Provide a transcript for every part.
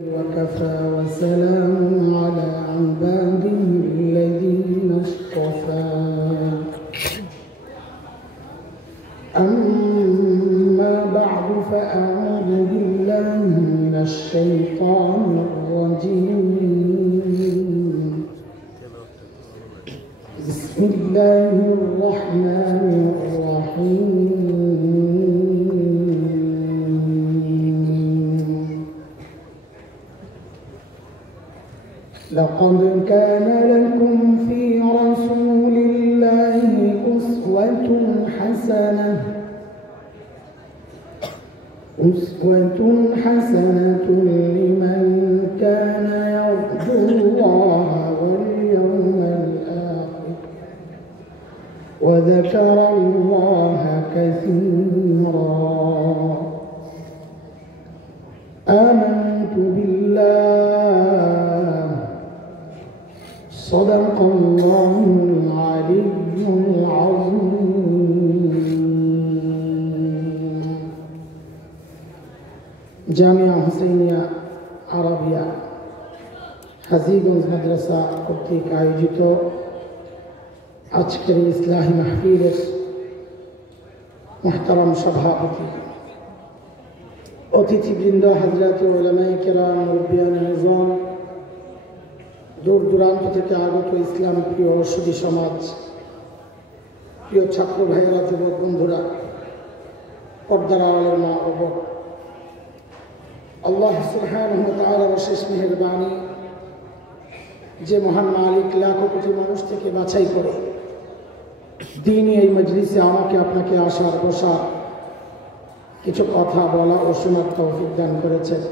وكفى وسلام على عباده الذين اصطفى أما بعد فأعوذ بالله من الشيطان الرجيم بسم الله الرحمن الرحيم لقد كان لكم في رسول الله أسوة حسنة لمن كان يرجو الله واليوم الآخر وذكر الله كثيرا آمنت بالله صدق الله العلي العظيم Jamia Husainia Arabia Hajiganj মাদ্রাসা কর্তৃক আয়োজিত আজকের ইসলাহি মাহফিলের মুহতারাম সভাপতি, অতিথিবৃন্দ, হযরত উলামায়ে কেরাম, মুরব্বিয়ান নিজাম, দূর দূরান্ত থেকে আগত ইসলাম প্রিয় সুধী সমাজ, প্রিয় ছাত্র ভাইয়েরা, যুবক বন্ধুরা, পর্দার আড়ালের মা ও বোন, আল্লাহ সুবহানাহু ওয়া তাআলার অশেষ মেহেরবানি যে মহান মালিক লাখো কোটি মানুষ থেকে বাছাই করে দ্বীনি এই মজলিসে আমাকে আপনাকে আসার বসা, কিছু কথা বলা ও শোনার তৌফিক দান করেছেন।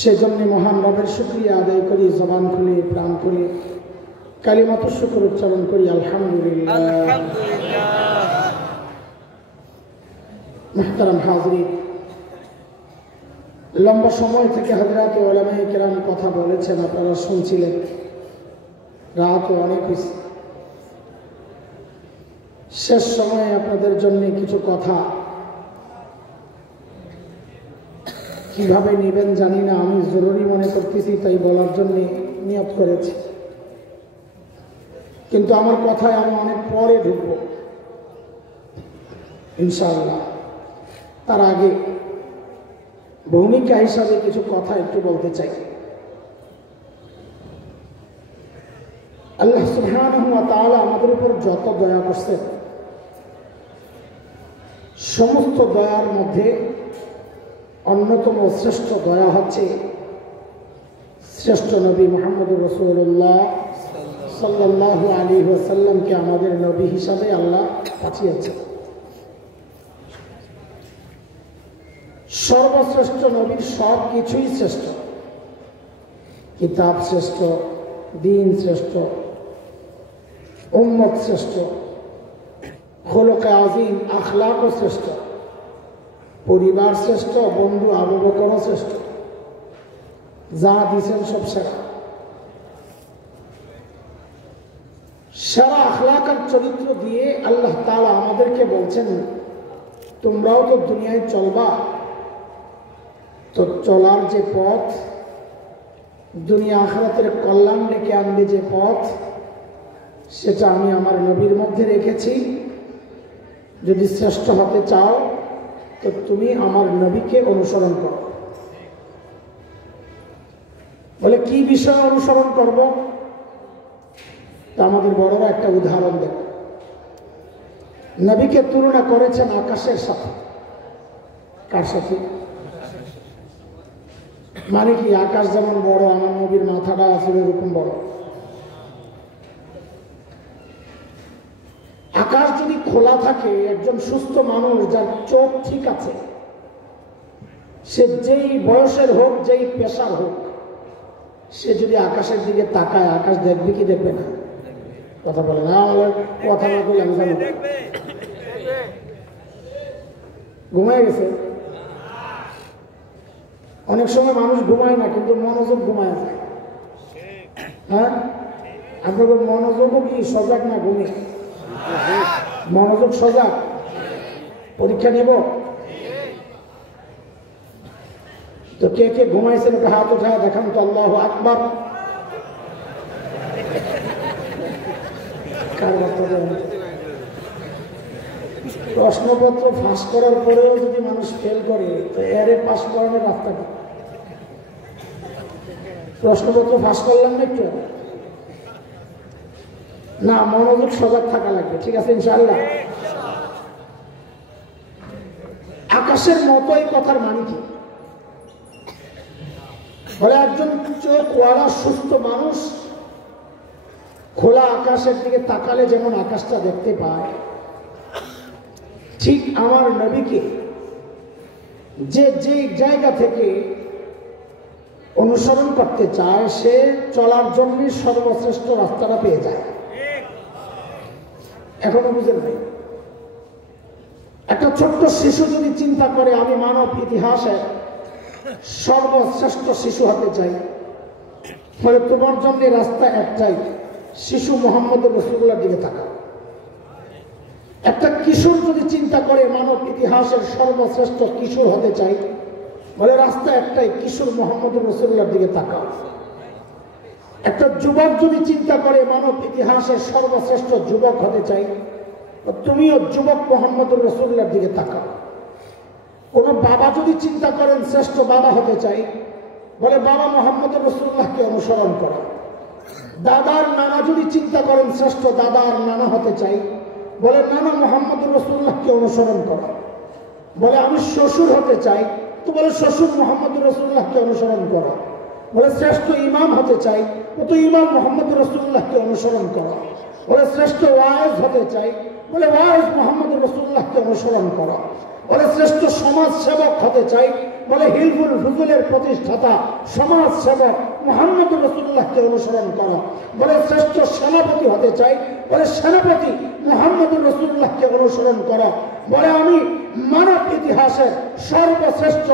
সেজন্য মহান রবের শুকরিয়া আদায় করি, জবান খুলে প্রাণ খুলে কালিমাতুশ শুকর উচ্চারণ করি, আলহামদুলিল্লাহ। মুহতারাম হাজরিন, লম্বা সময় থেকে হযরত উলামায়ে কেরাম কথা বলেছেন, আপনারা শুনছিলেন, রাত অনেক হয়েছে। শেষ সময়ে আপনাদের জন্য কিছু কথা কিভাবে নেবেন জানি না, আমি জরুরি মনে করতেছি তাই বলার জন্য নিয়ত করেছি, কিন্তু আমার কথায় আমি অনেক পরে ঢুকব ইনশাআল্লাহ। তার আগে ভূমিকা হিসাবে কিছু কথা একটু বলতে চাই। আল্লাহ সুবহানাহু ওয়া তাআলা আমাদের উপর যত দয়া করছেন, সমস্ত দয়ার মধ্যে অন্যতম শ্রেষ্ঠ দয়া হচ্ছে শ্রেষ্ঠ নবী মুহাম্মদুর রাসূলুল্লাহ সাল্লাল্লাহু আলাইহি ওয়াসাল্লামকে আমাদের নবী হিসাবে আল্লাহ পাঠিয়েছেন। সর্বশ্রেষ্ঠ নবীর সব কিছুই শ্রেষ্ঠ, কিতাব শ্রেষ্ঠ, দ্বীন শ্রেষ্ঠ, উম্মত শ্রেষ্ঠ, খুলুক আযীম, আখলাকও শ্রেষ্ঠ, পরিবার শ্রেষ্ঠ, বন্ধু আবু বকরও শ্রেষ্ঠ, যা দিয়েছেন সব সেরা। সেরা আখলাক আর চরিত্র দিয়ে আল্লাহ তাআলা আমাদেরকে বলছেন, তোমরাও তো দুনিয়ায় চলবা, তো চলার যে পথ, দুনিয়া আখিরাতের কল্যাণ ডেকে আনবে যে পথ, সেটা আমি আমার নবীর মধ্যে রেখেছি। যদি শ্রেষ্ঠ হতে চাও তো তুমি আমার নবীকে অনুসরণ করো। বলে কি বিষয় অনুসরণ করব? তা আমাদের বড়রা একটা উদাহরণ দেন। নবীকে তুলনা করেছেন আকাশের সাথে। কার সাথে? মানে কি, আকাশ যেমন বড়, আমার নবীর মাথাটা আছে এরকম বড়। আকাশ যদি খোলা থাকে, একজন সুস্থ মানুষ যার চোখ ঠিক আছে, সে যেই বয়সের হোক, যেই পেশার হোক, সে যদি আকাশের দিকে তাকায়, আকাশ দেখবে কি দেখবে না? কথা বলে না, আমার কথা না বলে আমি জানি ঘুমায় গেছে। অনেক সময় মানুষ ঘুমায় না, কিন্তু মনোযোগ ঘুমায় যায়। হ্যাঁ, আপনাদের মনোযোগও কি সজাগ না ঘুমিয়ে? মনোযোগ সজাগ। পরীক্ষা নেব তো তো কে কে ঘুমাইছেন একটা হাত উঠায় দেখান তো, আল্লাহু আকবার। প্রশ্নপত্র ফাঁস করার পরেও যদি মানুষ ফেল করে তো এরে পাস করানোর রাস্তা কি? প্রশ্নপত্র ফাঁস করলাম না একটু, না মনোযোগ সজাগ থাকা লাগবে, ঠিক আছে ইনশাআল্লাহ। আকাশের মতোই কথার মানে কি? বলে একজন চোখওয়ালা সুস্থ মানুষ খোলা আকাশের দিকে তাকালে যেমন আকাশটা দেখতে পায়, ঠিক আমার নবীকে যে যে জায়গা থেকে অনুসরণ করতে চায় সে চলার জন্য সর্বশ্রেষ্ঠ রাস্তাটা পেয়ে যায়। এখনো বুঝেন নাই? একটা ছোট্ট শিশু যদি চিন্তা করে আমি মানব ইতিহাসে সর্বশ্রেষ্ঠ শিশু হতে চাই, ফলে তোমার জন্য রাস্তা একটাই, শিশু মোহাম্মদ রাসূলুল্লাহর দিকে তাকাও। একটা কিশোর যদি চিন্তা করে মানব ইতিহাসের সর্বশ্রেষ্ঠ কিশোর হতে চাই, বলে রাস্তা একটাই, কিশোর মোহাম্মদ রাসূলুল্লাহর দিকে তাকাও। একটা যুবক যদি চিন্তা করে মানব ইতিহাসের সর্বশ্রেষ্ঠ যুবক হতে চাই, তুমিও যুবক মোহাম্মদ রাসূলুল্লাহর দিকে তাকাও। কোন বাবা যদি চিন্তা করেন শ্রেষ্ঠ বাবা হতে চাই, বলে বাবা মোহাম্মদ রাসূলুল্লাহকে অনুসরণ করো। দাদার নানা যদি চিন্তা করেন শ্রেষ্ঠ দাদার নানা হতে চাই, বলে নানা মোহাম্মদ রাসূলুল্লাহকে অনুসরণ করো। বলে আমি শ্বশুর হতে চাই, তো বলে শ্বশুর মোহাম্মদ রাসূলুল্লাহকে অনুসরণ করো। বলে শ্রেষ্ঠ ইমাম হতে চাই, তো ইমাম মোহাম্মদ রাসূলুল্লাহকে অনুসরণ করো। বলে শ্রেষ্ঠ ওয়াইজ হতে চাই, বলে ওয়াইজ মোহাম্মদ রাসূলুল্লাহকে অনুসরণ করো। বলে শ্রেষ্ঠ সমাজ সেবক হতে চাই, বলে হিলফুল ফুজুলের প্রতিষ্ঠাতা সমাজ সেবক মোহাম্মদ রাসূলুল্লাহকে অনুসরণ করো। বলে শ্রেষ্ঠ সেনাপতি হতে চাই, বলে সেনাপতি মোহাম্মদ রাসূলুল্লাহকে অনুসরণ করো। বলে আমি মানব ইতিহাসের সর্বশ্রেষ্ঠ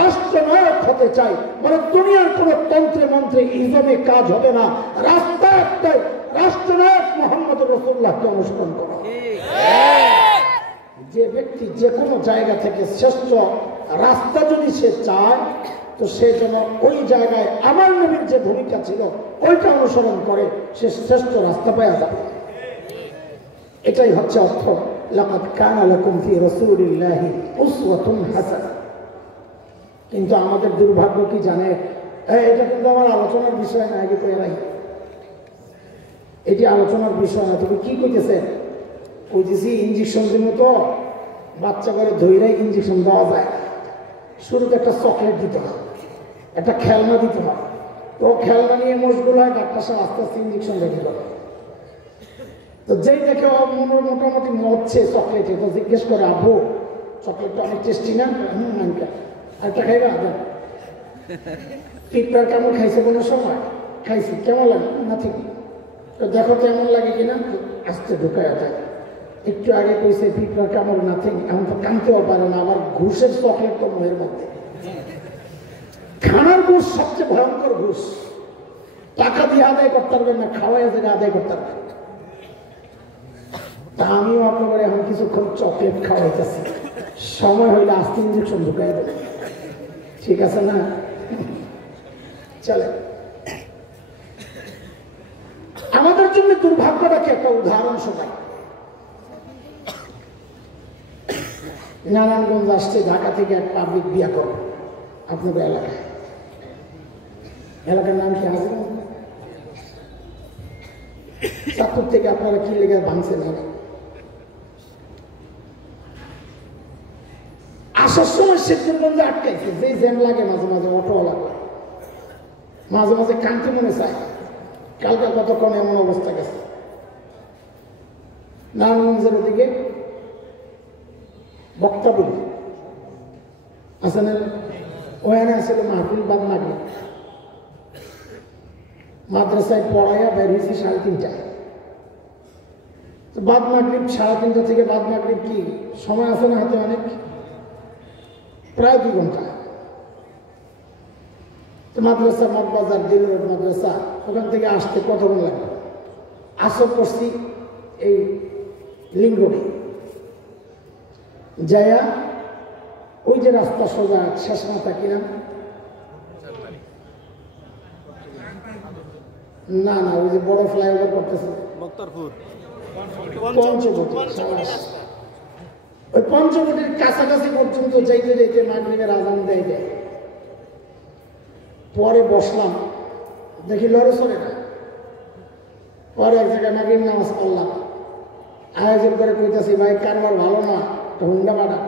রাষ্ট্রনায়ক হতে চাই, বলে দুনিয়ার কোন তন্ত্রে মন্ত্রে ইজমে কাজ হবে না, রাস্তা একটাই, রাষ্ট্রনায়ক মোহাম্মদ রাসূলুল্লাহকে অনুসরণ করো। যে ব্যক্তি যে কোনো জায়গা থেকে শ্রেষ্ঠ রাস্তা যদি সে চায়, তো সে যেন ওই জায়গায় আমার নবীর যে ভূমিকা ছিল ওইটা অনুসরণ করে, সে শ্রেষ্ঠ রাস্তা পাওয়া যাবে। এটাই হচ্ছে অর্থ লাকাদ কানা লাকুম ফি রাসূলিল্লাহি উসওয়াতুন হাসানাহ। কিন্তু আমাদের দুর্ভাগ্য কি জানে, এটা কিন্তু আমার আলোচনার বিষয় না, আগে কয়ে রাখি, এটি আলোচনার বিষয় না। তুমি কি কইতেছে? কইতেছি ইঞ্জেকশন দিব তো বাচ্চা করে ধৈরাই ইঞ্জেকশন দেওয়া যায়। শুরুতে একটা চকলেট দিতে হয়, একটা খেলনা দিতে হয়, তো খেলনা নিয়ে মশগুল হয়, ডাক্তার সাহেব আস্তে আস্তে ইঞ্জেকশন রেখে দেবে। তো যেই দেখে মোটামুটি মরছে চকলেটে, তো জিজ্ঞেস করে আব্বু চকলেটটা অনেক টেস্টি না? আরেকটা খাইবা? পিঁপড়ার কেমন খাইছে কোনো সময়? খাইছি। কেমন লাগে? না ঠিক। তো দেখো কেমন লাগে কিনা, আস্তে ঢুকায় যায়। একটু আগে কইছে পিঁপড়ার কামড় না থেকে, এখন তো কানতেও পারে না, আবার ঘুষের চকলেট তো মুখের মধ্যে। খানার ঘুষ সবচেয়ে ভয়ঙ্কর ঘুষ, টাকা দিয়ে আদায় করতে পারবেন না, খাওয়াই যেটা আদায় করতে পারবেন। তা আমিও আপনার এখন কিছুক্ষণ চকলেট খাওয়াইতেছি, সময় হইলে আস্তে ইঞ্জেকশন ঢুকাই দেবে, ঠিক আছে না? চলে আমাদের জন্য দুর্ভাগ্যটাকে একটা উদাহরণ শোনাই। নারায়ণগঞ্জ আসছে ঢাকা থেকে এক পাবলিক বিয়া করো আপনাদের এলাকায়। এলাকার নাম কি? হাজির চাঁদপুর থেকে আপনারা কি লেগে ভাঙছেন? আসার সময় শেখগঞ্জে আটকাইছে, যেই জ্যাম লাগে মাঝে মাঝে অটোওয়ালা, মাঝে মাঝে কান্তি মনে চায়। কালকে কতক্ষণ এমন অবস্থা গেছে নারায়ণগঞ্জের ওদিকে বক্তা বলি আসেন, ওখানে আসলে মাহফিল বাদ মাগরিব, মাদ্রাসায় পড়াইয়া বের হয়েছি 3:30টায়। বাদ মাগরিব 3:30 থেকে বাদ মাগরিব কি সময় আছে না হাতে? অনেক, প্রায় 2 ঘন্টা। তো মাদ্রাসা মগবাজার দিল মাদ্রাসা, ওখান থেকে আসতে কতক্ষণ লাগবে? আসর করছি এই লিঙ্ক রোডে, যাইয়া ওই যে রাস্তা সোজা শেষ মাথা কিনা না না, ওই যে বড় ফ্লাইওভার করতেছে ওই পঞ্চবটির কাছাকাছি পর্যন্ত যাইতে যাইতে মাগরিবের আজান দেয় দেয়। পরে বসলাম, দেখি লড়ে চলে না। পরে এক জায়গায় মাগরিব নামাজ পড়লাম, আয়োজন করে কইতেছি ভাই কারবার ভালো না, হুন্ডা পাঠা।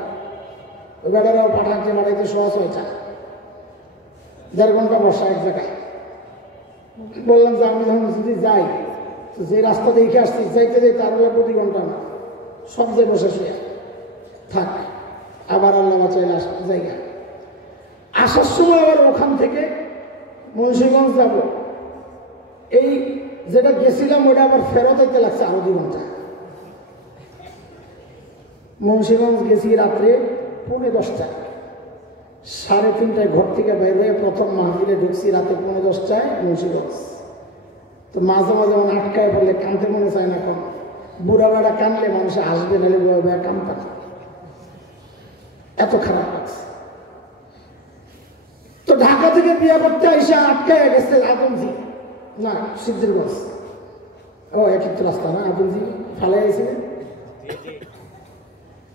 ওই বেটারাও পাঠাতে বাড়াইতে সহজ হয়ে যায়, 1.5 ঘন্টা বসা এক জায়গায়। বললাম যে আমি যখন যদি যাই, যে রাস্তা দেখে আসছি যাইতে যাই তার 2 ঘন্টা না, সব যে বসে শুয়ে থাক, আবার আল্লাহ বাঁচাইলে জায়গা। আসার সময় আবার ওখান থেকে মুন্সিগঞ্জ যাব, এই যেটা গেছিলাম ওটা আবার ফেরত হইতে লাগছে আরো 2 ঘন্টা। মুন্সিগঞ্জ গেছি রাত্রে 10:45, 3:30টায় ঘর থেকে বের হয়ে প্রথম মাহফিলে ঢুকছি রাতে 10:15টায় মুন্সিগঞ্জ। তো মাঝে মাঝে যেমন আটকায় বললে কানতে মনে চায় না, এখন বুড়া বেড়া কানলে মানুষে আসবে, নাহলে বুড়া বেড়া কানতাম, এত খারাপ লাগছে। তো ঢাকা থেকে বিয়ে করতে এসে আটকায় গেছে আদমজি, না সিদ্ধিরগঞ্জ, ও একই তো রাস্তা না, আদমজি ফালে গেছিলেন।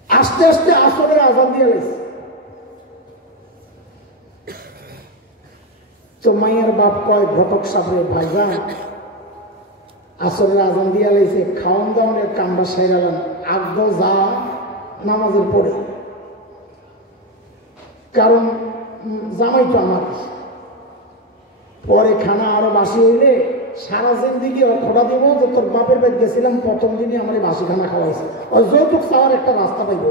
আস্তে আস্তে আসরের আজান দিয়ে গেছে। তো মাইয়ার বাপ কয় ঘটক সাপড়ে ভাইজান আসরের আজান দিয়া লাইছে, খাওয়ান দাওয়ানের কামড়া সাইরালেন, আগ্দ যা নামাজের পরে, কারণ জামাই তো আমার। পরে খানা আরো বাসি হইলে সারা জিন্দিগি খোটা দিব যে তোর বাপের বাড়ি গেছিলাম প্রথম দিনই আমার বাসি খানা খাওয়াইছে, ওই যৌতুক চাওয়ার একটা রাস্তা পাইব।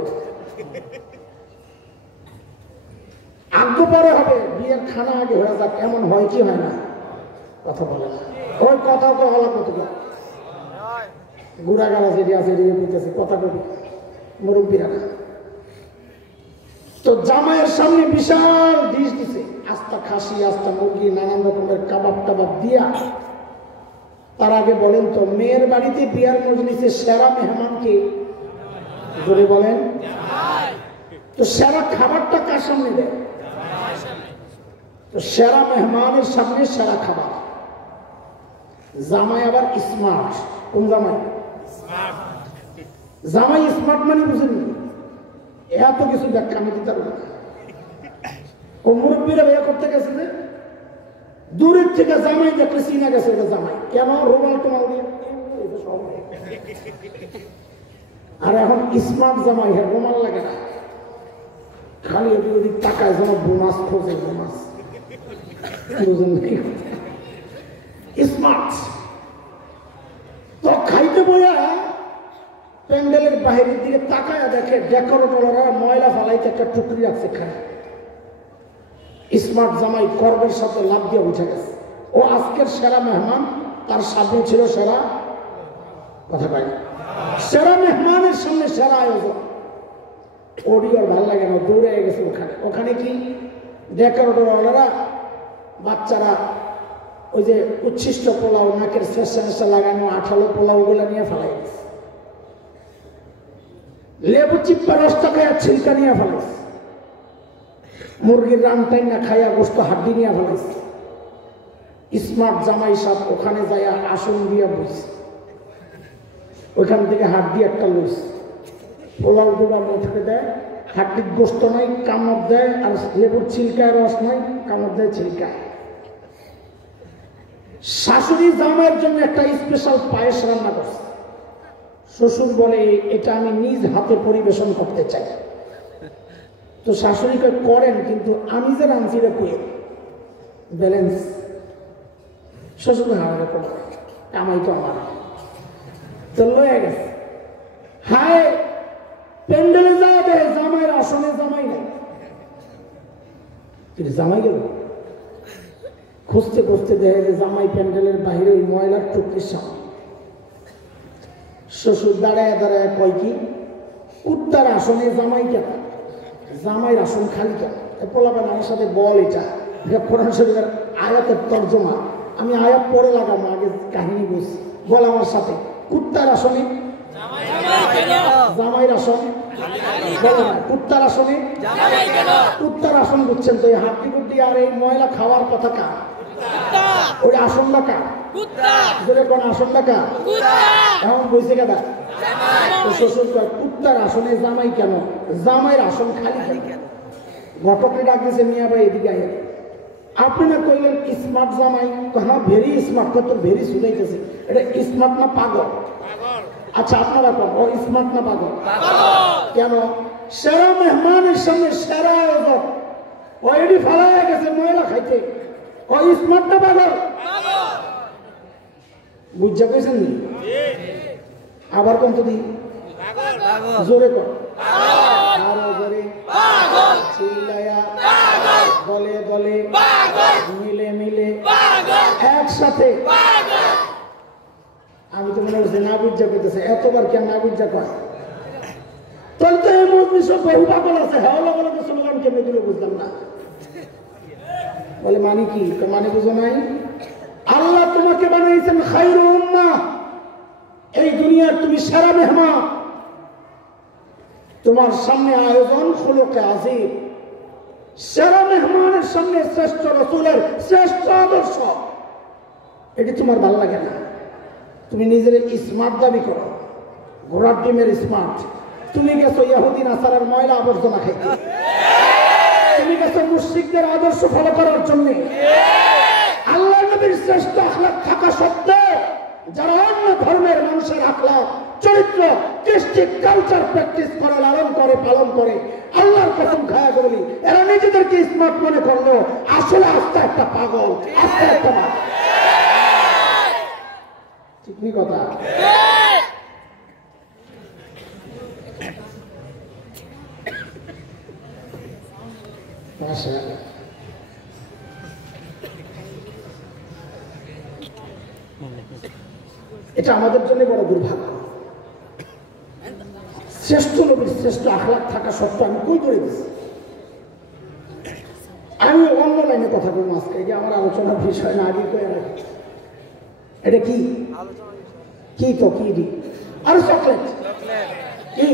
আগ্য পরে হবে, বিয়ের খানা আগে হয়ে যাক, এমন হয় কি হয় না? কথা বলে না, ওই কথা তো হলা কত গুড়া গালা যেটি আছে এদিকে বুঝতেছে, কথা কবি মুরব্বীরা। তো জামাইয়ের সামনে বিশাল ডিশ দিছে, আস্তা খাসি, আস্তা মুরগি, নানান রকমের কাবাব টাবাব দিয়া। তার আগে বলেন তো, মেয়ের বাড়িতে বিয়ার মজলিসে সেরা মেহমানকে বলে বলেন, তো সেরা খাবারটা কার সামনে দেয়? তো সেরা মেহমানের সামনে সেরা খাবার। জামাই আবার স্মার্ট। কোন জামাই? জামাই স্মার্ট মানে বুঝেননি, এত কিছু ব্যাখ্যা আমি দিতে পারবো না। ও মুরব্বীরা বিয়ে করতে গেছে যে দূরের থেকে জামাই দেখলে চিনা গেছে এটা জামাই, কেন? রুমাল টুমাল দিয়ে। আর এখন স্মার্ট জামাই, হ্যাঁ রুমাল লাগে না, খালি এদিক ওদিক তাকায় যেন বোনাস খোঁজে, বোনাস। স্মার্ট। তো খাইতে বইয়া প্যান্ডেলের বাহিরের দিকে তাকায় দেখে ডেকোরেটররা ময়লা ফালাইতে একটা টুকরি রাখছে খায়। স্মার্ট জামাই গর্বের সাথে লাভ দিয়ে উঠে গেছে, ও আজকের সেরা মেহমান, তার সামনে ছিল সেরা, কথা পাই, সেরা মেহমানের সামনে সেরা আয়োজন। ওরই আর ভালো লাগে না, দৌড়ে গেছে ওখানে। ওখানে কি ডেকোরেটররা বাচ্চারা ওই যে উচ্ছিষ্ট পোলাও, নাকের ফেসা লাগানো 18 পোলাও গুলা নিয়ে ফেলাই গেছে, লেবু চিপ্পা রসটা খাইয়া ছিলকা নিয়ে ফেলাইছে, মুরগির রানটাই না খাইয়া গোস্ত হাড্ডি নিয়ে ফেলাইছে। স্মার্ট জামাই সাহেব ওখানে যাইয়া আসন দিয়া বসে, ওইখান থেকে হাড্ডি একটা লইছে, পোলাও দুটা মুখে দেয়, হাড্ডির গোস্ত নাই কামড় দেয়, আর লেবুর ছিলকায় রস নাই কামড় দেয় ছিলকায়। শাশুড়ি জামাইয়ের জন্য একটা স্পেশাল পায়েস রান্না করছে। শ্বশুর বলে এটা আমি নিজ হাতে পরিবেশন করতে চাই। তো শাশুড়িকে করেন, কিন্তু আমি যে রাঁধছি কুয়ে ব্যালেন্স। শ্বশুর হাওয়া করে কামাই তো আমার, তো লয়ে গেছে। হায় প্যান্ডেলে যাবে, জামাইয়ের আসনে জামাই নাই, জামাই গেল খুঁজতে খুঁজতে দেখে যে জামাই প্যান্ডেলের বাইরে ওই ময়লার টুকরির সামনে। শ্বশুর দাঁড়ায় দাঁড়ায় কয় কি, উত্তর আসনে জামাই কেন? জামাইয়ের আসন খালি কেন? পোলাপান আমার সাথে বল, এটা কোরআন শরীফের আয়াতের তর্জমা, আমি আয়াত পরে লাগাবো, আগে কাহিনী বুঝি। বল আমার সাথে, কুত্তার আসনে জামাইয়ের আসন, বলো না কুত্তার আসনে, কুত্তার আসন বুঝছেন তো? এই হাড্ডি গুড্ডি আর এই ময়লা খাওয়ার কথা কার? ওই আসনটা কার? কোন আসনটা কার? এখন বইছে কেডা? শ্বশুর কয় কুত্তার আসনে জামাই কেন? জামাইয়ের আসন খালি কেন? ঘটককে ডাক দিয়েছে, মিয়া ভাই এদিকে আয়। আপনি না কইলেন স্মার্ট জামাই, হ্যাঁ ভেরি স্মার্ট, তোর ভেরি শুনাইতেছে। এটা স্মার্ট না পাগল? আচ্ছা আপনারা কোন, ও স্মার্ট না পাগল? কেন? সেরা মেহমানের সামনে সেরা আয়োজক, ও এডি ফালাইয়া গেছে ময়লা খাইতে, ও স্মার্ট না পাগল? বুঝা পেয়েছেন নি? আবার কোন তো দিই জোরে কর, আরো জোরে, চিল্লায়া, দলে দলে, মিলে মিলে, একসাথে। আমি তো মনে করছি না বুঝা পেতেছে, এতবার কেন না বুঝা কয়? তাহলে তো এই মজলিস বহু পাগল আছে, হ্যাঁ বলে তো স্লোগান কেমনি দিলে বুঝলাম না। বলে মানে কি? মানে বুঝো নাই? আল্লাহ তোমাকে বানাইছেন খায়রুল উম্মাহ, এই দুনিয়ার তুমি সেরা মেহমান। তোমার সামনে আয়োজন খুলুকে আজিম, সেরা মেহমানের সামনে শ্রেষ্ঠ রাসূলের শ্রেষ্ঠ আদর্শ। এটি তোমার ভালো লাগে না? তুমি নিজের স্মার্ট দাবি করো, ঘোড়ার ডিমের স্মার্ট। তুমি গেছো ইহুদি নাসারার ময়লা আবর্জনা খাইতে, তুমি গেছো মুশরিকদের আদর্শ ফলো করার জন্য। আল্লাহ নবীর শ্রেষ্ঠ আখলাক থাকা সত্ত্বেও যারা অন্য ধর্মের মানুষের আখলাক, চরিত্র, কৃষ্টি, কালচার প্র্যাকটিস করে, লালন করে, পালন করে, আল্লাহর কসম খায়া বলি, এরা নিজেদেরকে স্মার্ট মনে করলো, আসলে আস্তে একটা পাগল, আস্তে একটা পাগল। ঠিক কথা? এটা আমাদের জন্য বড় দুর্ভাগ্য। শ্রেষ্ঠ নবীর শ্রেষ্ঠ আখলাক থাকা সত্ত্বেও আমি কই করে দিচ্ছি। আমি অন্য লাইনে কথা বলবো আজকে, এটা আমার আলোচনার বিষয় না, আগে কয়ে রাখি। এটা কি কি তো কি দি আর চকলেট কি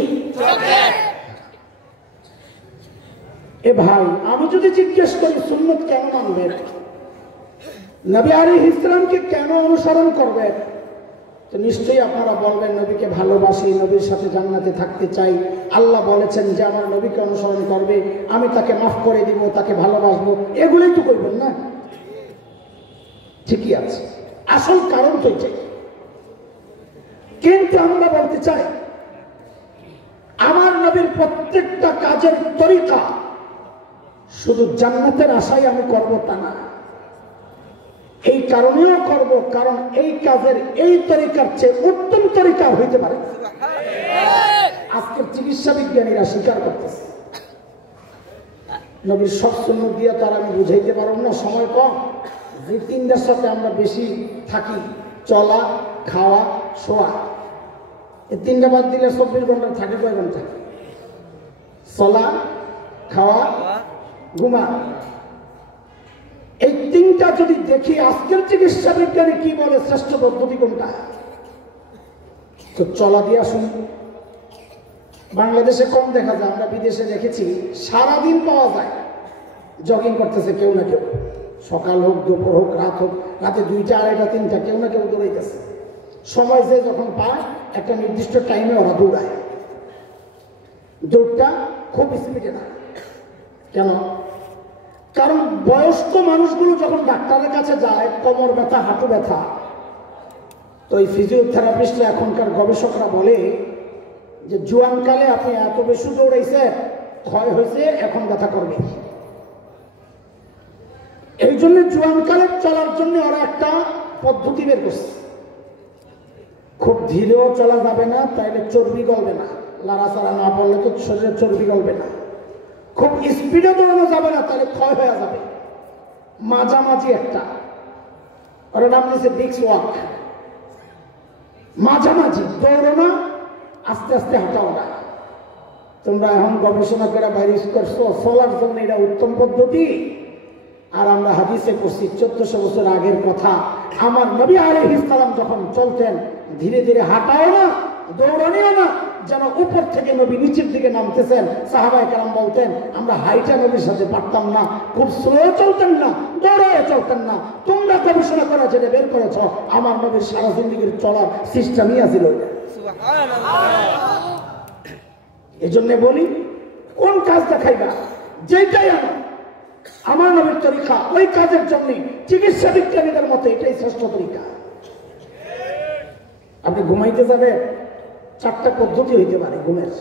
এ ভাই, আমি যদি জিজ্ঞেস করি সুন্নত কেন মানবেন, নবী আলাইহিস সালামকে কেন অনুসরণ করবেন, তো নিশ্চয়ই আপনারা বলবেন নবীকে ভালোবাসি, নবীর সাথে জান্নাতে থাকতে চাই। আল্লাহ বলেছেন যে আমার নবীকে অনুসরণ করবে, আমি তাকে মাফ করে দিব, তাকে ভালোবাসবো, এগুলোই তো করবেন না? ঠিকই আছে, আসল কারণ তো এটাই। কিন্তু আমরা বলতে চাই আমার নবীর প্রত্যেকটা কাজের তরিকা শুধু জান্নাতের আশায় আমি করব তা না। এই কারণেও করব কারণ এই কাজের এই তরিকার চেয়ে উত্তম তরিকা হইতে পারে। আজকের চিকিৎসা বিজ্ঞানীরা স্বীকার করতেছে, নবীর সব সুন্নাত দিয়ে তার আমি বুঝাইতে পারব না, সময় কম। যে তিনটার সাথে আমরা বেশি থাকি, চলা, খাওয়া, শোয়া, এই তিনটা বাদ দিলে 24 ঘন্টা থাকে কয় ঘন্টা? চলা, খাওয়া, ঘুমা। এই তিনটা যদি দেখি আজকের চিকিৎসা বিজ্ঞানী কি বলে শ্রেষ্ঠ পদ্ধতি কোনটা, তো চলা দিয়ে আসুন। বাংলাদেশে কম দেখা যায়, আমরা বিদেশে দেখেছি সারাদিন পাওয়া যায় জগিং করতেছে কেউ না কেউ, সকাল হোক, দুপুর হোক, রাত হোক, রাতে 2টা, 2:30, 3টা, কেউ না কেউ দৌড়াইতেছে। সময় যে যখন পায় একটা নির্দিষ্ট টাইমে ওরা দৌড়ায়। দৌড়টা খুব স্পিডে না। কেন? কারণ বয়স্ক মানুষগুলো যখন ডাক্তারের কাছে যায়, কোমর ব্যথা, হাঁটু ব্যথা, তো এই ফিজিওথেরাপিস্টরা, এখনকার গবেষকরা বলে যে জোয়ানকালে আপনি এত বেশি দৌড়াইছে, ক্ষয় হয়েছে, এখন ব্যথা করবে। এই জন্য জোয়ানকালে চলার জন্য ওরা একটা পদ্ধতি বের করছে। খুব ধীরেও চলা যাবে না, তাইলে চর্বি গলবে না, লাড়াচাড়া না পড়লে তো শরীরে চর্বি গলবে না। খুব স্পিডে দৌড়ানো যাবে না, তাহলে ক্ষয় হয়ে যাবে। মাঝামাঝি একটা, ওর নাম দিয়েছে ডিক্স ওয়াক। মাঝামাঝি দৌড়ো না, আস্তে আস্তে হাঁটাও না। তোমরা এখন গবেষণা করে বাইরে করছো চলার জন্য এটা উত্তম পদ্ধতি। আর আমরা হাদিসে পড়ছি 1400 বছর আগের কথা, আমার নবী আলাইহিস সালাম যখন চলতেন ধীরে ধীরে, হাঁটাও না, দৌড়ানিও না, যেন উপর থেকে নবী নিচের দিকে নামতেছেন। সাহাবায়ে কেরাম বলতেন আমরা হাইটা নবীর সাথে পারতাম না, খুব স্লো চলতেন না, দৌড়ে চলতেন না। তোমরা গবেষণা করে যেটা বের করেছ, আমার নবীর সারা জিন্দেগীর চলার সিস্টেমই আছিল। এই জন্য বলি, কোন কাজ দেখাইবা, যেটাই আমার নবীর তরিকা, ওই কাজের জন্য চিকিৎসা বিজ্ঞানীদের মতে এটাই শ্রেষ্ঠ তরিকা। আপনি ঘুমাইতে যাবে, 4টা পদ্ধতি হইতে পারে ঘুমের।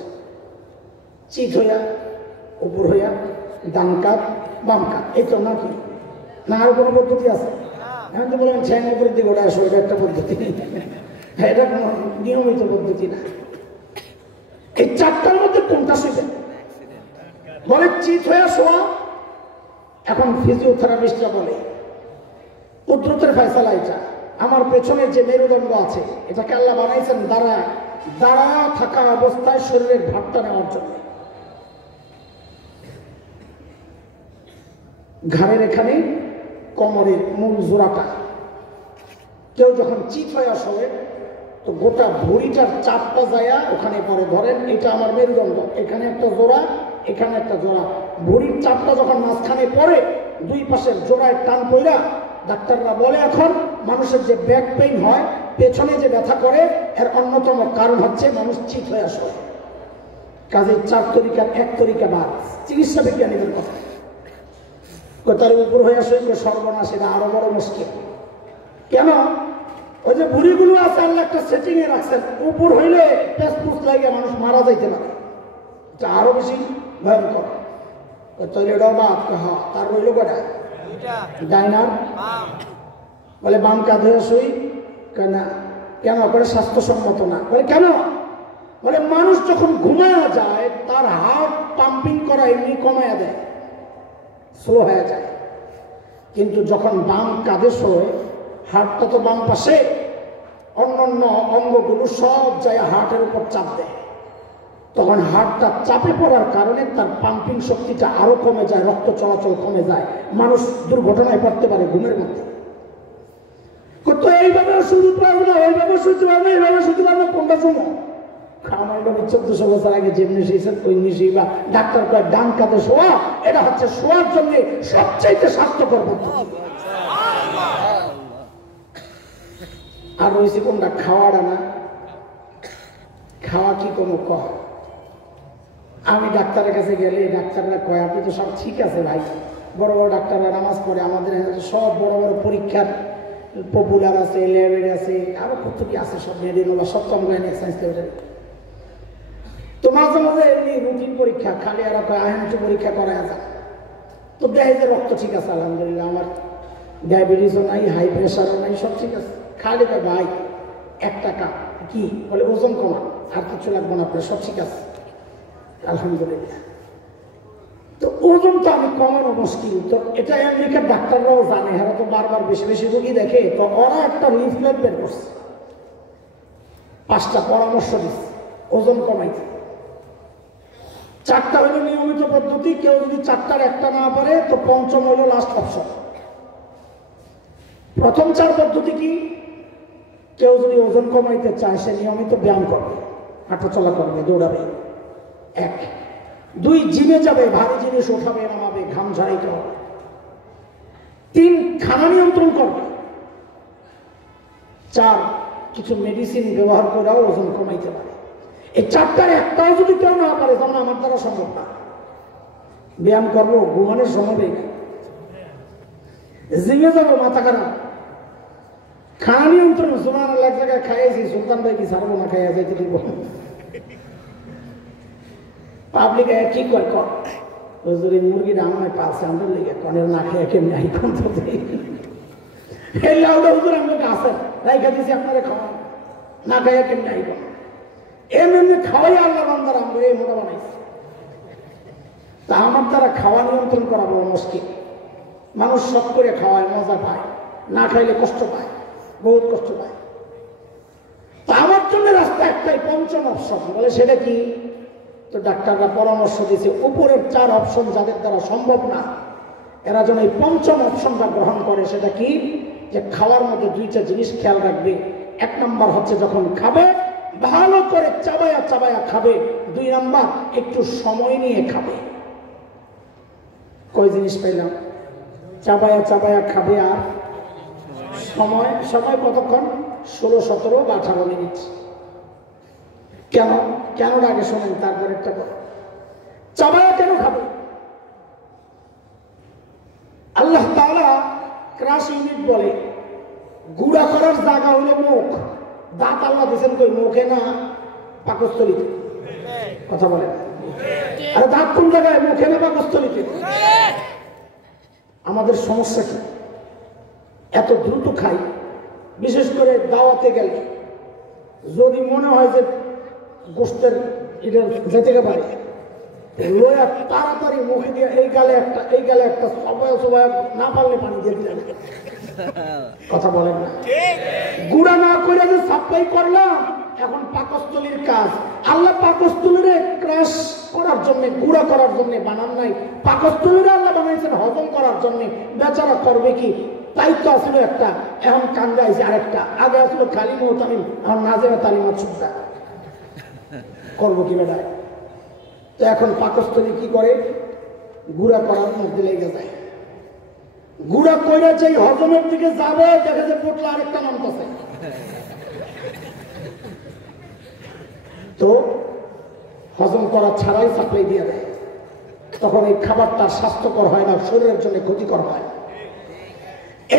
চিত হইয়া, উপর হইয়া, ডান কাপ, বাম কাপ, এই তো নাকি না আর কোনো পদ্ধতি আছে? এখন তো বলেন ছ্যাং উপরের দিকে ওটা আসো, এটা একটা পদ্ধতি, এটা কোনো নিয়মিত পদ্ধতি না। এই 4টার মধ্যে কোনটা শুইবেন? বলে চিত হইয়া শোয়া। এখন ফিজিওথেরাপিস্টরা বলে কুদরতের ফয়সালা এটা। আমার পেছনে যে মেরুদণ্ড আছে, এটাকে আল্লাহ বানাইছেন দাঁড়া থাকা অবস্থায় শরীরের ভারটা নেওয়ার জন্য। ঘাড়ের এখানে কোমরের মূল জোড়াটা, কেউ যখন চিত হয়ে আসবে তো গোটা ভুঁড়িটার চাপটা যায়া ওখানে পরে ধরেন, এটা আমার মেরুদণ্ড, এখানে একটা জোড়া, এখানে একটা জোড়া, ভুঁড়ির চাপটা যখন মাঝখানে পড়ে, দুই পাশের জোড়ায় টান পইরা, ডাক্তাররা বলে এখন মানুষের যে ব্যাক পেইন হয়, পেছনে যে ব্যথা করে, এর অন্যতম কারণ হচ্ছে মানুষ চিত হয়ে আসে। কাজে 4 তরিকার 1 তরিকা বাদ। চিকিৎসা বিজ্ঞানীদের কথা, তার উপর হয়ে আসে সর্বনাশ, এটা আরো বড় মুশকিল। কেন? ওই যে বুড়িগুলো আছে, আল্লাহ একটা সেটিং এ রাখছেন, উপর হইলে পেসপুস লাগে মানুষ মারা যাইতে পারে, এটা আরো বেশি ভয়ঙ্কর। এটাও বাদ, তার রইল কটা ডাইনার, বলে বাম কাঁধে শুই কেন? কেন করে স্বাস্থ্যসম্মত না। বলে কেন? বলে মানুষ যখন ঘুমায়া যায় তার হার্ট পাম্পিং করা এমনি কমায়া দেয়, স্লো হয়ে যায়। কিন্তু যখন বাম কাঁধে শোয়, হার্টটা তো বাম পাশে, অন্যান্য অঙ্গগুলো সব যায় হার্টের উপর চাপ দেয়, তখন হার্টটা চাপে পড়ার কারণে তার পাম্পিং শক্তিটা আরো কমে যায়, রক্ত চলাচল কমে যায়, মানুষ দুর্ঘটনায় পড়তে পারে ঘুমের মধ্যে। তো এইভাবে শুধু পারবো না, ওইভাবে শুতে পারবো, এইভাবে শুতে পারবো, কোনটা সময়? আমার নবী 1400 বছর আগে যেমনি শুয়েছেন ওইমনি শুইবা। ডাক্তার কয় ডান কাঁধে শোয়া, এটা হচ্ছে শোয়ার জন্য সবচাইতে স্বাস্থ্যকর পদ্ধতি। আর রয়েছে কোনটা? খাওয়াটা না। খাওয়া কি কোনো কয়? আমি ডাক্তারের কাছে গেলে ডাক্তাররা কয় আপনি তো সব ঠিক আছে ভাই, বড় বড় ডাক্তাররা নামাজ পড়ে, আমাদের সব বড় বড় পরীক্ষার পপুলার আছে, ল্যাবের আছে, আরো কত কি আছে, সব মেডিনোলা, সব কমপ্লেন এক্সাইজ ল্যাবের। তো মাঝে মাঝে এমনি রুটিন পরীক্ষা খালি আর আহেনচু পরীক্ষা করা যায়, তো দেখে যে রক্ত ঠিক আছে আলহামদুলিল্লাহ, আমার ডায়াবেটিসও নাই, হাই প্রেশারও নাই, সব ঠিক আছে। খালি কয় ভাই 1 টাকা কি? বলে ওজন কমা, আর কিছু লাগবে না, আপনার সব ঠিক আছে আলহামদুলিল্লাহ। তো ওজন তো আমি কমানো মুশকিল, তো এটা আমেরিকার ডাক্তাররাও জানে, এরা তো বারবার বেশি বেশি রোগী দেখে, তো ওরা একটা লিফলেট বের করছে, 5টা পরামর্শ দিচ্ছে ওজন কমাইতে। 4টা হইল নিয়মিত পদ্ধতি, কেউ যদি 4টার একটা না পারে তো 5ম হইল লাস্ট অপশন। প্রথম 4 পদ্ধতি কি? কেউ যদি ওজন কমাইতে চায় সে নিয়মিত ব্যায়াম করবে, হাঁটাচলা করবে, দৌড়াবে। 1, 2 জিমে যাবে, ভারী জিনিস ওঠাবে নামাবে, ঘাম ঝাড়াইতে হবে। 3 খানা নিয়ন্ত্রণ করবে। 4 কিছু মেডিসিন ব্যবহার করেও ওজন কমাইতে পারে। এই 4টার একটাও যদি কেউ না পারে তখন আমার দ্বারা সম্ভব না। ব্যায়াম করবো, ঘুমানোর সময় নেই, জিমে যাবো, মাথা খারাপ। খানা নিয়ন্ত্রণ, সুমান এক জায়গায় খাইয়েছি, সুলতান ভাই কি ছাড়বো না, খাইয়া যাইতে দিব। পাবলিক কি কয় কর যদি মুরগিটা আমার পাশে আমাদের লেগে কনের না খেয়ে কেমনি আই কোন তো এই লাউডা হুজুর আমাকে আসেন রাইখা দিছি আপনারা খাওয়া না খাইয়া কেমনি আই কোন এমনি খাওয়াই আল্লাহ বান্দার আমরা এই মোটা বানাইছি। তা আমার দ্বারা খাওয়া নিয়ন্ত্রণ করা বড় মুশকিল। মানুষ সব করে খাওয়ায়, মজা পায়, না খাইলে কষ্ট পায়, বহুত কষ্ট পায়। তা আমার জন্য রাস্তা একটাই, 5ম অপশন। বলে সেটা কি? তো ডাক্তাররা পরামর্শ দিয়েছে উপরের 4 অপশন যাদের দ্বারা সম্ভব না, এরা যেন এই 5ম অপশনটা গ্রহণ করে। সেটা কি? যে খাওয়ার মধ্যে 2টা জিনিস খেয়াল রাখবে। 1 নম্বর হচ্ছে যখন খাবে ভালো করে চাবায়া চাবায়া খাবে। 2 নাম্বার একটু সময় নিয়ে খাবে। কয় জিনিস পাইলাম? চাবায়া চাবায়া খাবে আর সময়। সময় কতক্ষণ? 16, 17 বা 18 মিনিট। কেন? কেন আগে শোনেন, তারপর একটা চাবায়া কেন খাবে? আল্লাহ তাআলা ক্রাশ ইউনিট বলে, গুঁড়া করার জায়গা হলো মুখ। দাঁত আল্লাহ দিয়েছেন কই? মুখে না পাকস্থলীতে। কথা বলে, আরে দাঁত কোন জায়গায়? মুখে না পাকস্থলীতে? আমাদের সমস্যা কি? এত দ্রুত খাই, বিশেষ করে দাওয়াতে গেলে যদি মনে হয় যে গোস্তের এটা যেতে পারে, লোয়া তাড়াতাড়ি মুখে দিয়ে এই গালে একটা সবাই না পারলে পানি দিয়ে দিলেন। কথা বলেন না? গুঁড়া না করে যে সাপ্লাই করলাম, এখন পাকস্থলীর কাজ। আল্লাহ পাকস্থলীরে ক্রাশ করার জন্য, গুঁড়া করার জন্য বানান নাই। পাকস্থলীরে আল্লাহ বানাইছেন হজম করার জন্য। বেচারা করবে কি? দায়িত্ব আসলে একটা, এখন কান্দাইছে আরেকটা। আগে আসলে খালি মোহতামিম, এখন নাজেরা তালিমা ছুটটা করবো কি বেটায়? তো এখন পাকস্থলী কি করে? গুঁড়া করার মধ্যে লেগে যায়। গুঁড়া করে যেই হজমের দিকে যাবে, দেখে যে পোটলা আরেকটা নামতেছে। তো হজম করা ছাড়াই সাপ্লাই দিয়ে দেয়। তখন এই খাবারটা স্বাস্থ্যকর হয় না, শরীরের জন্য ক্ষতিকর হয়।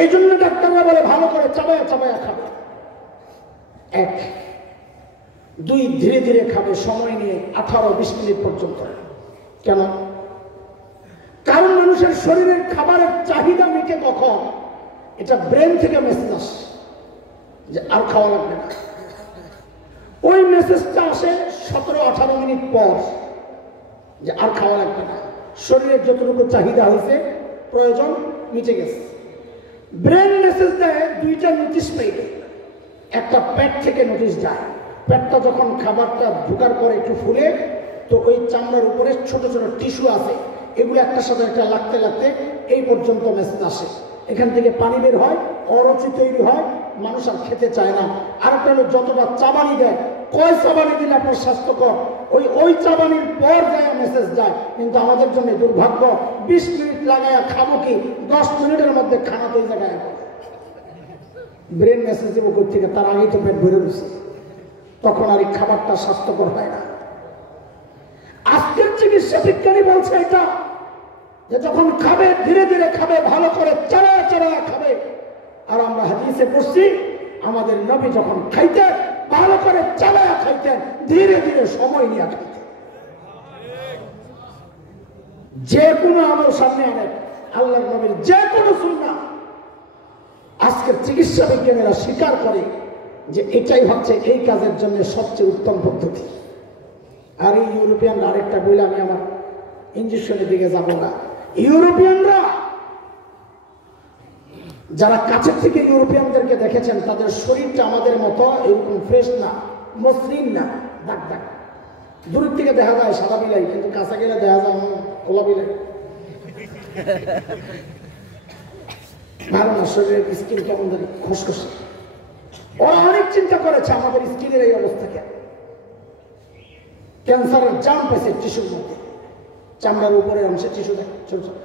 এই জন্য ডাক্তাররা বলে ভালো করে চাবায়া চাবায়া খাবে। 1, 2 ধীরে ধীরে খাবে, সময় নিয়ে 18-20 মিনিট পর্যন্ত। কেন? কারণ মানুষের শরীরের খাবারের চাহিদা মিটে কখন? এটা ব্রেন থেকে মেসেজ আসে যে আর খাওয়া লাগবে না। ওই মেসেজটা আসে 17-18 মিনিট পর যে আর খাওয়া লাগবে না। শরীরের যতটুকু চাহিদা হয়েছে, প্রয়োজন মিটে গেছে। ব্রেন মেসেজ দেয় 2টা নোটিশ পাইবে। একটা পেট থেকে নোটিশ যায়। পেটটা যখন খাবারটা ঢোকার পরে একটু ফুলে, তো ওই চামড়ার উপরে ছোট ছোট টিস্যু আছে, এগুলো একটার সাথে একটা লাগতে লাগতে এই পর্যন্ত মেসেজ আসে। এখান থেকে পানি বের হয়, অরুচি তৈরি হয়, মানুষ আর খেতে চায় না। আরেকটা হলো যতটা চাবানি দেয়, কয় চাবানি দিলে আপনার স্বাস্থ্যকর, ওই চাবানির পর যায় মেসেজ যায়। কিন্তু আমাদের জন্য দুর্ভাগ্য, 20 মিনিট লাগায়া খাবো কি, 10 মিনিটের মধ্যে খানা তো এই জায়গায় ব্রেন মেসেজ দেবো কই থেকে? তার আগেই তো পেট ভরে রয়েছে, তখন আর এই খাবারটা স্বাস্থ্যকর হয় না। আজকের চিকিৎসা বিজ্ঞানী বলছে এটা, যে যখন খাবে ধীরে ধীরে খাবে, ভালো করে চারা চারা খাবে। আর আমরা হাদিসে পড়ছি, আমাদের নবী যখন খাইতেন ভালো করে চালায়া খাইতেন, ধীরে ধীরে সময় নিয়ে খাইতেন। যে কোনো আমল সামনে আনেন, আল্লাহর নবীর যে কোনো সুন্নাহ, আজকের চিকিৎসা বিজ্ঞানীরা স্বীকার করে যে এটাই হচ্ছে এই কাজের জন্য সবচেয়ে উত্তম পদ্ধতি। আর এই ইউরোপিয়ানরা, আরেকটা বলে আমি আমার ইঞ্জেকশনের দিকে যাব না, ইউরোপিয়ানরা যারা কাছের থেকে ইউরোপিয়ানদেরকে দেখেছেন, তাদের শরীরটা আমাদের মতো এরকম ফ্রেশ না, মসৃণ না, দাগ দাগ। দূর থেকে দেখা যায় সাদা বিলাই, কিন্তু কাছে গেলে দেখা যায় খোলা বিলাই। ভালো না, শরীরের স্কিন কেমন ধরে খসখসে। ওরা অনেক চিন্তা করেছে আমাদের স্কিনের এই অবস্থাকে। ক্যান্সারের জাম পেয়েছে টিস্যুর মধ্যে, চামড়ার উপরের অংশে টিস্যু দেয় ছোট ছোট।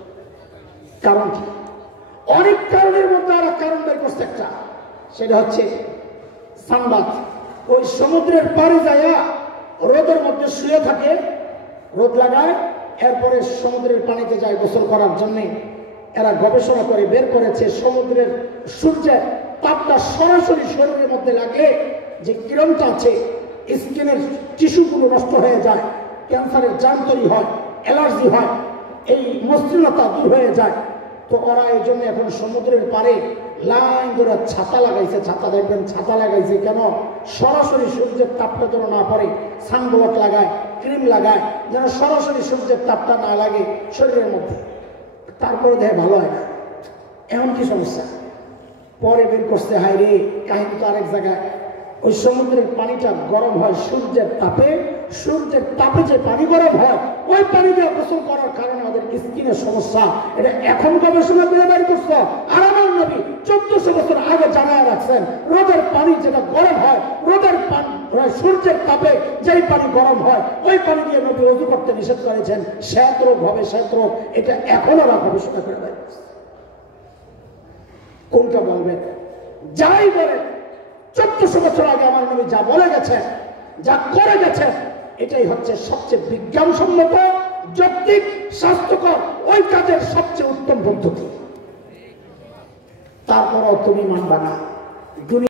কারণ কি? অনেক কারণের মধ্যে আর কারণ বের করছে একটা, সেটা হচ্ছে সানবাথ। ওই সমুদ্রের পাড়ে যায় রোদের মধ্যে শুয়ে থাকে, রোদ লাগায়, এরপরে সমুদ্রের পানিতে যায় গোসল করার জন্যে। এরা গবেষণা করে বের করেছে, সমুদ্রের সূর্যের তাপটা সরাসরি শরীরের মধ্যে লাগে, যে কিরণটা আছে স্কিনের টিস্যুগুলো নষ্ট হয়ে যায়, ক্যান্সারের জাম তৈরি হয়, অ্যালার্জি হয়, এই মসৃণতা দূর হয়ে যায়। তো ওরা এই জন্য এখন সমুদ্রের পাড়ে লাইন করে ছাতা লাগাইছে। ছাতা দেখবেন, ছাতা লাগাইছে কেন? সরাসরি সূর্যের তাপটা যেন না পড়ে, সানব্লক লাগায়, ক্রিম লাগায়, যেন সরাসরি সূর্যের তাপটা না লাগে শরীরের মধ্যে। তারপরে দেখে ভালো হয় না। এমন কি সমস্যা? পরে বের করছে, হায় রে, কাহিনী তো আরেক জায়গায়। ওই সমুদ্রের পানিটা গরম হয় সূর্যের তাপে, সূর্যের তাপে যে পানি গরম হয়, ওই পানি দিয়ে গোসল করার কারণে আমাদের স্কিনের সমস্যা। এটা এখন গবেষণা করে বের করছে। আর আমার নবী 1400 বছর বছর আগে জানায় রাখছেন রোদের পানি যেটা গরম হয়, রোদের পানি সূর্যের তাপে যেই পানি গরম হয় ওই পানি দিয়ে নবী ওযু করতে নিষেধ করেছেন। শ্বেত রোগ হবে, শ্বেত রোগ, এটা এখনো না গবেষণা করে দেয়। কোনটা বলবেন? যাই বলে 1400 বছর আগে আমার নবী যা বলে গেছে, যা করে গেছে, এটাই হচ্ছে সবচেয়ে বিজ্ঞানসম্মত, যৌক্তিক, স্বাস্থ্যকর, ওই কাজের সবচেয়ে উত্তম পদ্ধতি। তারপরও তুমি মানবা না।